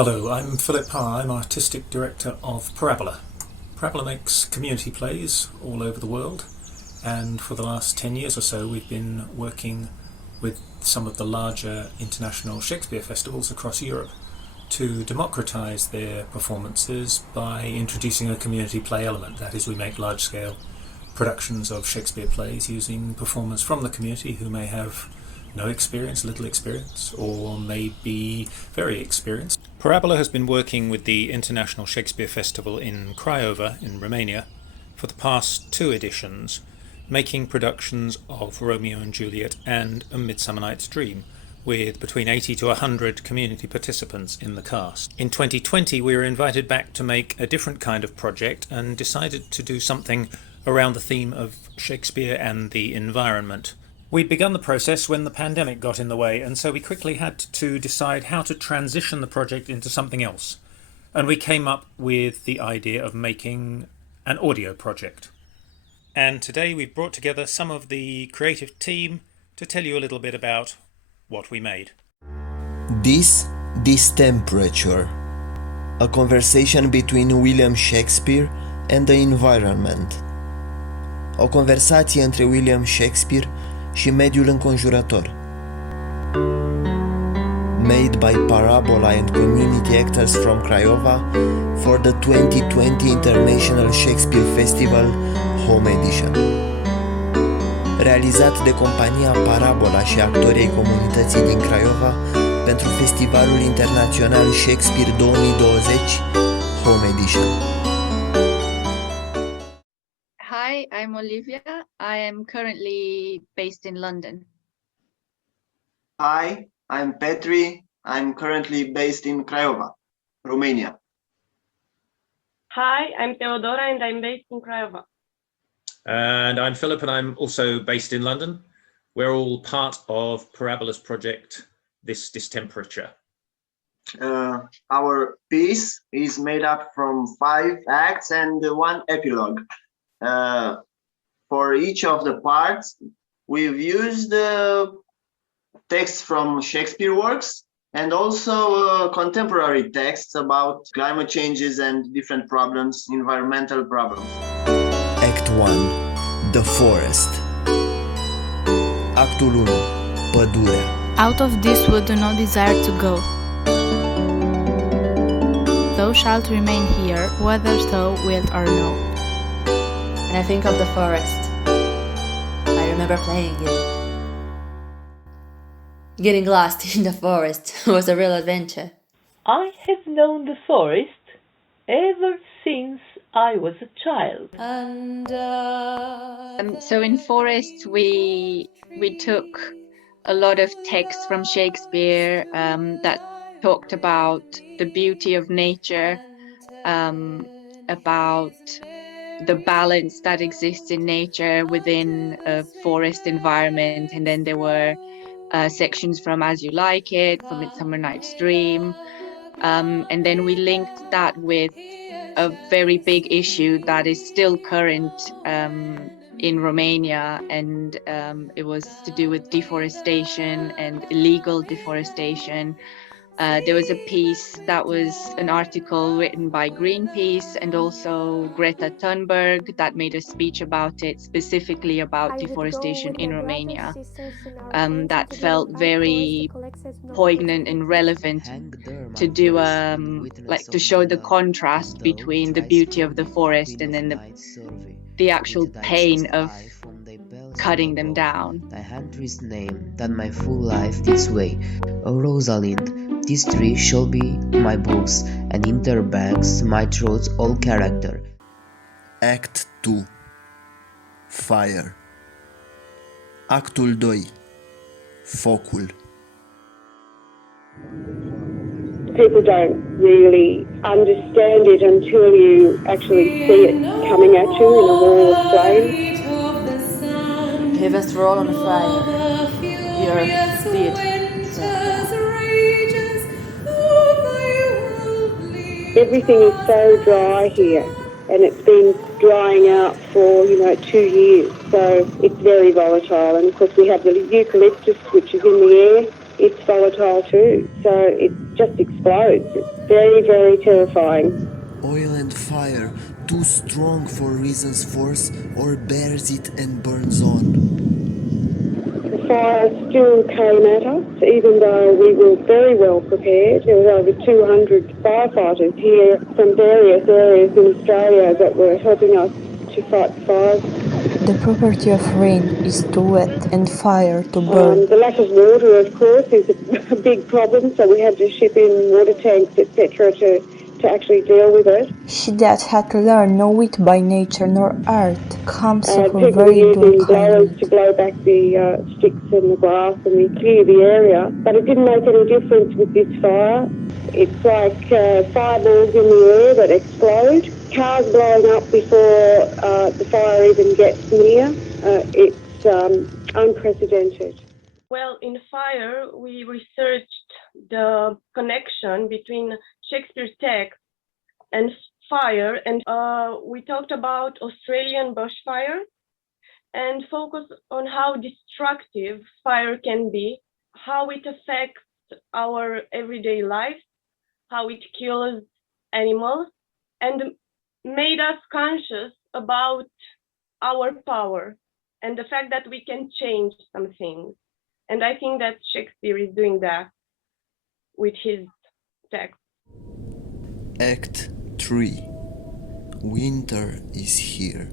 Hello, I'm Philip Parr. I'm Artistic Director of Parrabbola. Parrabbola makes community plays all over the world, and for the last 10 years or so we've been working with some of the larger international Shakespeare festivals across Europe to democratise their performances by introducing a community play element. That is, we make large-scale productions of Shakespeare plays using performers from the community who may have no experience, little experience, or may be very experienced. Parrabbola has been working with the International Shakespeare Festival in Craiova in Romania for the past 2 editions, making productions of Romeo and Juliet and A Midsummer Night's Dream, with between 80 to 100 community participants in the cast. In 2020 we were invited back to make a different kind of project and decided to do something around the theme of Shakespeare and the environment. We'd begun the process when the pandemic got in the way, and so we quickly had to decide how to transition the project into something else. And we came up with the idea of making an audio project. And today we've brought together some of the creative team to tell you a little bit about what we made. Distemperature, a conversation between William Shakespeare and the environment. O conversație între William Shakespeare și mediul înconjurător. Made by Parrabbola and community actors from Craiova for the 2020 International Shakespeare Festival Home Edition. Realizat de compania Parrabbola și actorii comunității din Craiova pentru Festivalul Internațional Shakespeare 2020 Home Edition. Hi, I'm Olivia. I am currently based in London. Hi, I'm Petri. I'm currently based in Craiova, Romania. Hi, I'm Theodora and I'm based in Craiova. And I'm Philip and I'm also based in London. We're all part of Parrabbola's project, this Distemperature. Our piece is made up from 5 acts and 1 epilogue. For each of the parts, we've used texts from Shakespeare works and also contemporary texts about climate changes and different problems, environmental problems. Act 1. The Forest. Actul 1. Pădurea. Out of this wood do not desire to go. Thou shalt remain here, whether thou wilt or no. And I think of the forest. I remember playing it. Getting lost in the forest was a real adventure. I have known the forest ever since I was a child. So in Forest, we took a lot of texts from Shakespeare that talked about the beauty of nature, about the balance that exists in nature within a forest environment, and then there were sections from As You Like It, from Midsummer Night's Dream, and then we linked that with a very big issue that is still current in Romania, and it was to do with deforestation and illegal deforestation. There was a piece that was an article written by Greenpeace and also Greta Thunberg that made a speech about it, specifically about deforestation in Romania. That felt very poignant and relevant to do to show the contrast between the beauty of the forest and then the actual pain of cutting them down. Thy hand tree's name, that my full life this way. O Rosalind, this tree shall be my books, and in their banks my throat's all character. Act 2. Fire. Actul 2. Focul. People don't really understand it until you actually see it coming at you in a wall of flame. Heavens roll on the fire. The earth did. Everything is so dry here, and it's been drying out for 2 years, so it's very volatile. And of course we have the eucalyptus, which is in the air, it's volatile too, so it just explodes. It's very, very terrifying. Oil and fire, too strong for reason's force, or bears it and burns on. The fire still came at us, even though we were very well prepared. There was over 200 firefighters here from various areas in Australia that were helping us to fight the fires. The property of rain is too wet and fire to burn. The lack of water, of course, is a big problem, so we had to ship in water tanks, etc., to actually deal with it. She that hath learned no wit by nature nor art comes of a People were very using dull blowers kind. to blow back the sticks and the grass and we clear the area, but it didn't make any difference with this fire. It's like fireballs in the air that explode, cars blowing up before the fire even gets near. It's unprecedented. Well, in fire, we researched the connection between Shakespeare's text and fire, and we talked about Australian bushfire and focused on how destructive fire can be, how it affects our everyday life, how it kills animals, and made us conscious about our power and the fact that we can change some things. And I think that Shakespeare is doing that with his text. Act 3. Winter is here.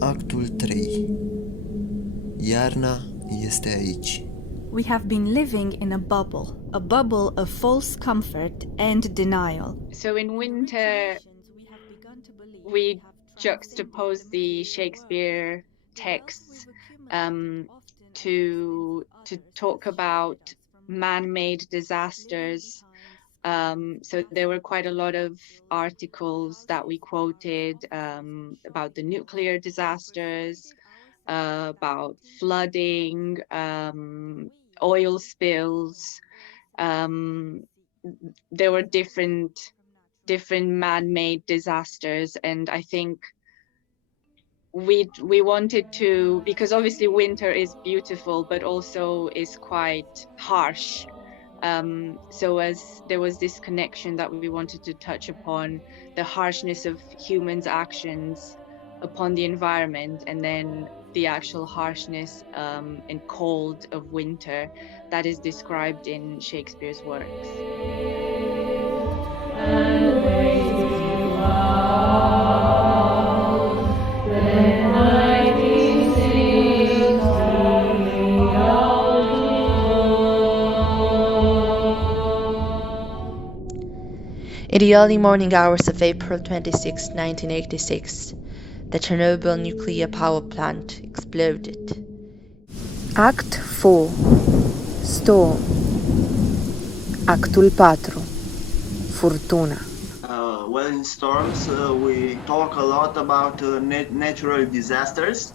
Actul 3. Iarna este aici. We have been living in a bubble of false comfort and denial. So in winter, we juxtapose the Shakespeare texts to talk about man-made disasters. So there were quite a lot of articles that we quoted about the nuclear disasters, about flooding, oil spills. There were different man-made disasters, and I think we wanted to, because obviously winter is beautiful but also is quite harsh, so as there was this connection that we wanted to touch upon the harshness of humans' actions upon the environment, and then the actual harshness and cold of winter that is described in Shakespeare's works. In the early morning hours of April 26, 1986, the Chernobyl nuclear power plant exploded. Act 4. Storm. Actul 4. Furtuna. Well, in storms, we talk a lot about natural disasters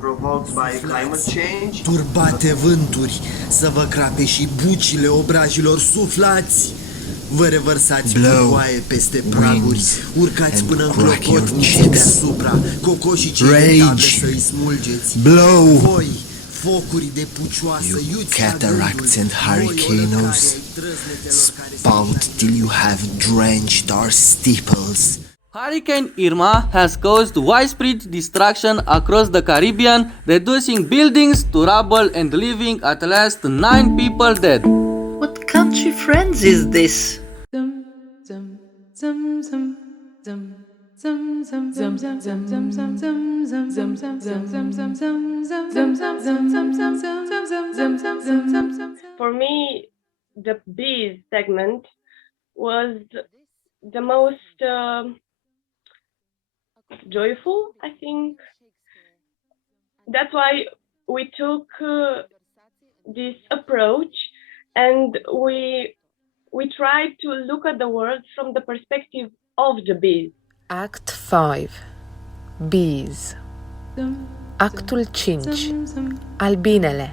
provoked by climate change. Turbate vânturi, să vă crape și bucile obrajilor, suflați! Vă revărsați ploaie peste praguri, urcați până în clopot niște deasupra, cocoșii cei tabe să-i smulgeți. Voi, focuri de pucioasă, iuți cataracts and hurricanes, spout till you have drenched our steeples. Hurricane Irma has caused widespread destruction across the Caribbean, reducing buildings to rubble and leaving at last 9 people dead. What country friends is this? For me, the bees segment was the most joyful, I think. That's why we took this approach, and we tried to look at the world from the perspective of the bees. Act 5. Bees. Actul 5. Albinele.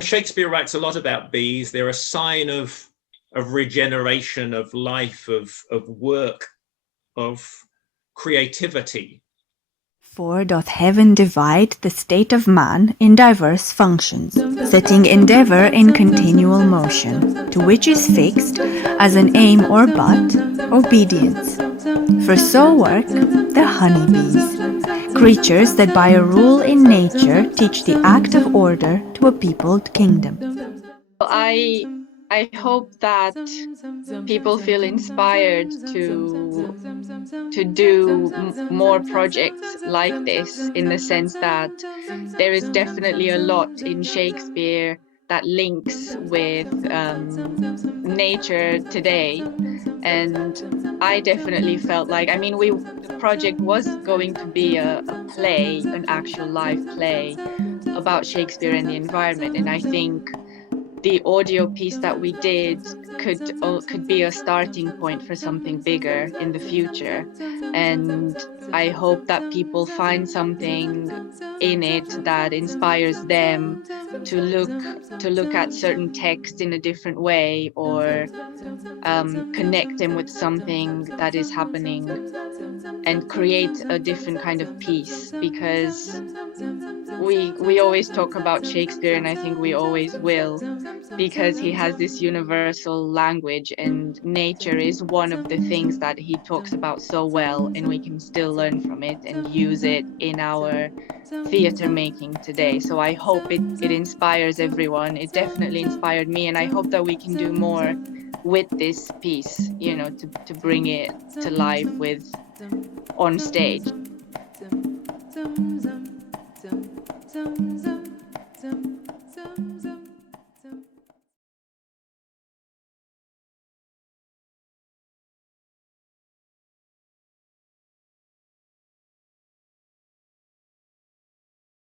Shakespeare writes a lot about bees. They're a sign of regeneration, of life, of work, of creativity. For doth heaven divide the state of man in diverse functions, setting endeavour in continual motion, to which is fixed, as an aim or but, obedience. For so work the honeybees, creatures that by a rule in nature teach the act of order to a peopled kingdom. I hope that people feel inspired to do more projects like this, in the sense that there is definitely a lot in Shakespeare that links with nature today. And I definitely felt like, I mean, the project was going to be a play, an actual live play about Shakespeare and the environment. And I think the audio piece that we did could be a starting point for something bigger in the future. And I hope that people find something in it that inspires them to look at certain texts in a different way, or connect them with something that is happening and create a different kind of piece. Because we always talk about Shakespeare, and I think we always will, because he has this universal language, and nature is one of the things that he talks about so well, and we can still learn from it and use it in our theater making today. So I hope it inspires everyone. It definitely inspired me, and I hope that we can do more with this piece, you know, to bring it to life with on stage.